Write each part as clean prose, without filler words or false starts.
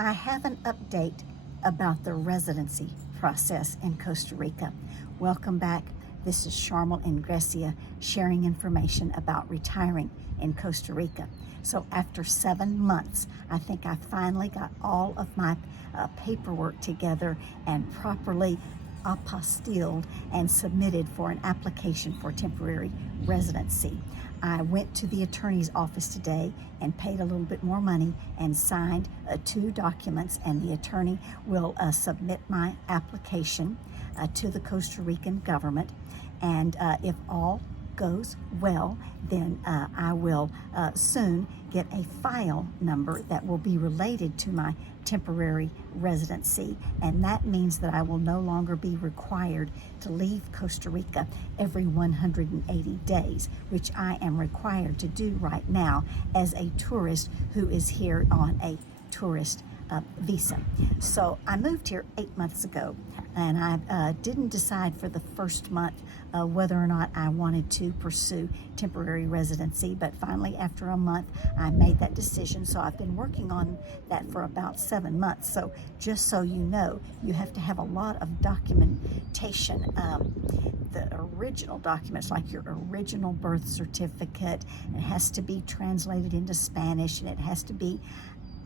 I have an update about the residency process in Costa Rica. Welcome back. This is Charmel and Grecia sharing information about retiring in Costa Rica. So after 7 months, I think I finally got all of my paperwork together and properly apostilled and submitted for an application for temporary residency. I went to the attorney's office today and paid a little bit more money and signed 2 documents, and the attorney will submit my application to the Costa Rican government, and if all goes well, then I will soon get a file number that will be related to my temporary residency, and that means that I will no longer be required to leave Costa Rica every 180 days, which I am required to do right now as a tourist who is here on a tourist visa. So I moved here 8 months ago, and I didn't decide for the first month whether or not I wanted to pursue temporary residency, but finally after a month I made that decision. So I've been working on that for about 7 months. So just so you know, you have to have a lot of documentation. The original documents, like your original birth certificate, it has to be translated into Spanish, and it has to be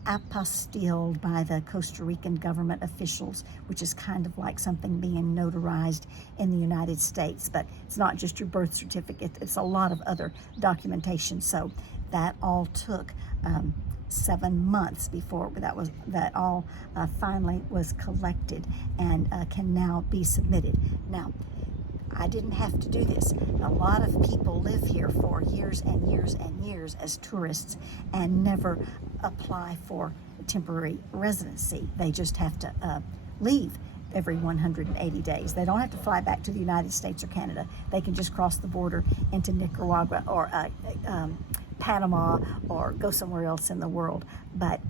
apostilled by the Costa Rican government officials, which is kind of like something being notarized in the United States. But it's not just your birth certificate, it's a lot of other documentation. So that all took 7 months before that all finally was collected and can now be submitted. Now, I didn't have to do this. A lot of people live here for years and years and years as tourists and never apply for temporary residency. They just have to leave every 180 days. They don't have to fly back to the United States or Canada. They can just cross the border into Nicaragua or Panama or go somewhere else in the world. But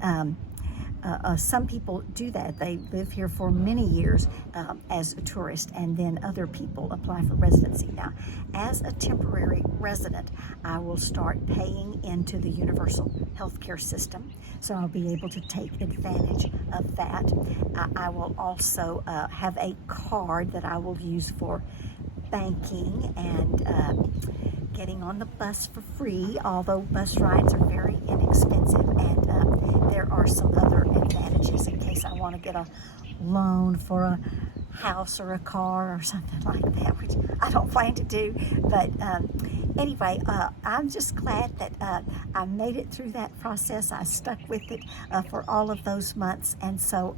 some people do that. They live here for many years as a tourist, and then other people apply for residency. Now, as a temporary resident, I will start paying into the universal healthcare system, so I'll be able to take advantage of that. I will also have a card that I will use for banking and getting on the bus for free, although bus rides are very inexpensive, and there are some other advantages in case I want to get a loan for a house or a car or something like that, which I don't plan to do. But anyway, I'm just glad that I made it through that process. I stuck with it for all of those months, and so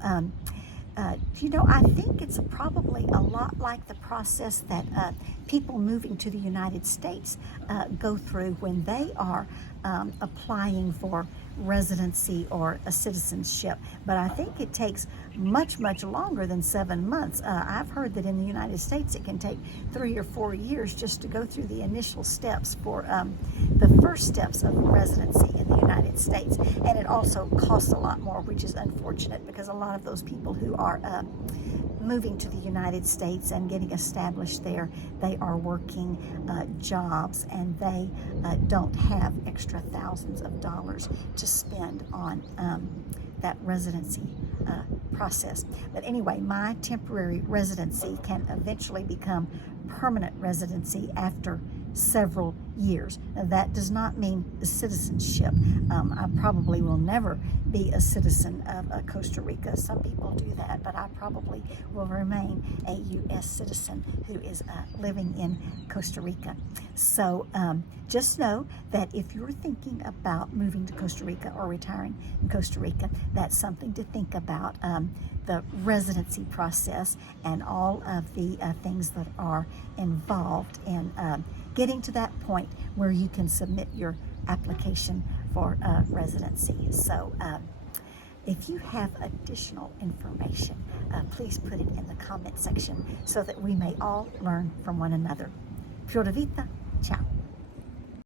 you know, I think it's probably a lot like the process that people moving to the United States go through when they are applying for residency or a citizenship. But I think it takes much, much longer than 7 months. I've heard that in the United States it can take 3 or 4 years just to go through the initial steps for the first steps of residency in the United States. And it also costs a lot more, which is unfortunate, because a lot of those people who are moving to the United States and getting established there, they are working jobs, and they don't have extra thousands of dollars to spend on that residency process. But anyway, my temporary residency can eventually become permanent residency after several years. Now, that does not mean citizenship. I probably will never be a citizen of Costa Rica. Some people do that, but I probably will remain a U.S. citizen who is living in Costa Rica. So just know that if you're thinking about moving to Costa Rica or retiring in Costa Rica, that's something to think about. The residency process and all of the things that are involved in getting to that point where you can submit your application for residency. So if you have additional information, please put it in the comment section so that we may all learn from one another. Pura vida, ciao.